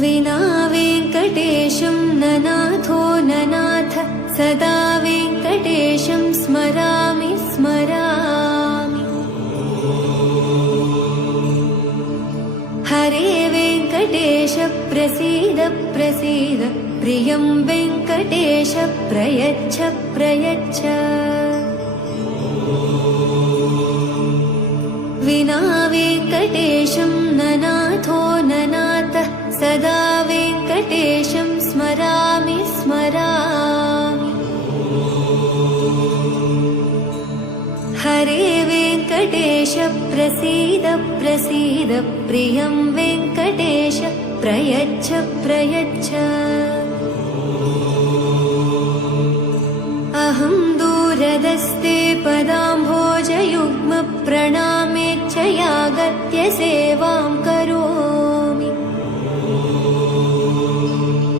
विना वेङ्कटेशं ननाथो ननाथ सदा वेङ्कटेशं स्मरामि स्मरामि। हरे वेङ्कटेश प्रसीद प्रसीद प्रियं वेङ्कटेश प्रयच्छ प्रयच्छ। विना वेङ्कटेशं ननाथो ननाथ सदा वेङ्कटेशं स्मरामि स्मरामि। हरे वेङ्कटेश प्रसीद प्रसीद प्रियं वेङ्कटेश प्रयच्छ प्रयच्छ। अहं दूरदस्ते पदाम्भोजयुग्म प्रणामेच्छयागत्य सेवां करोमि।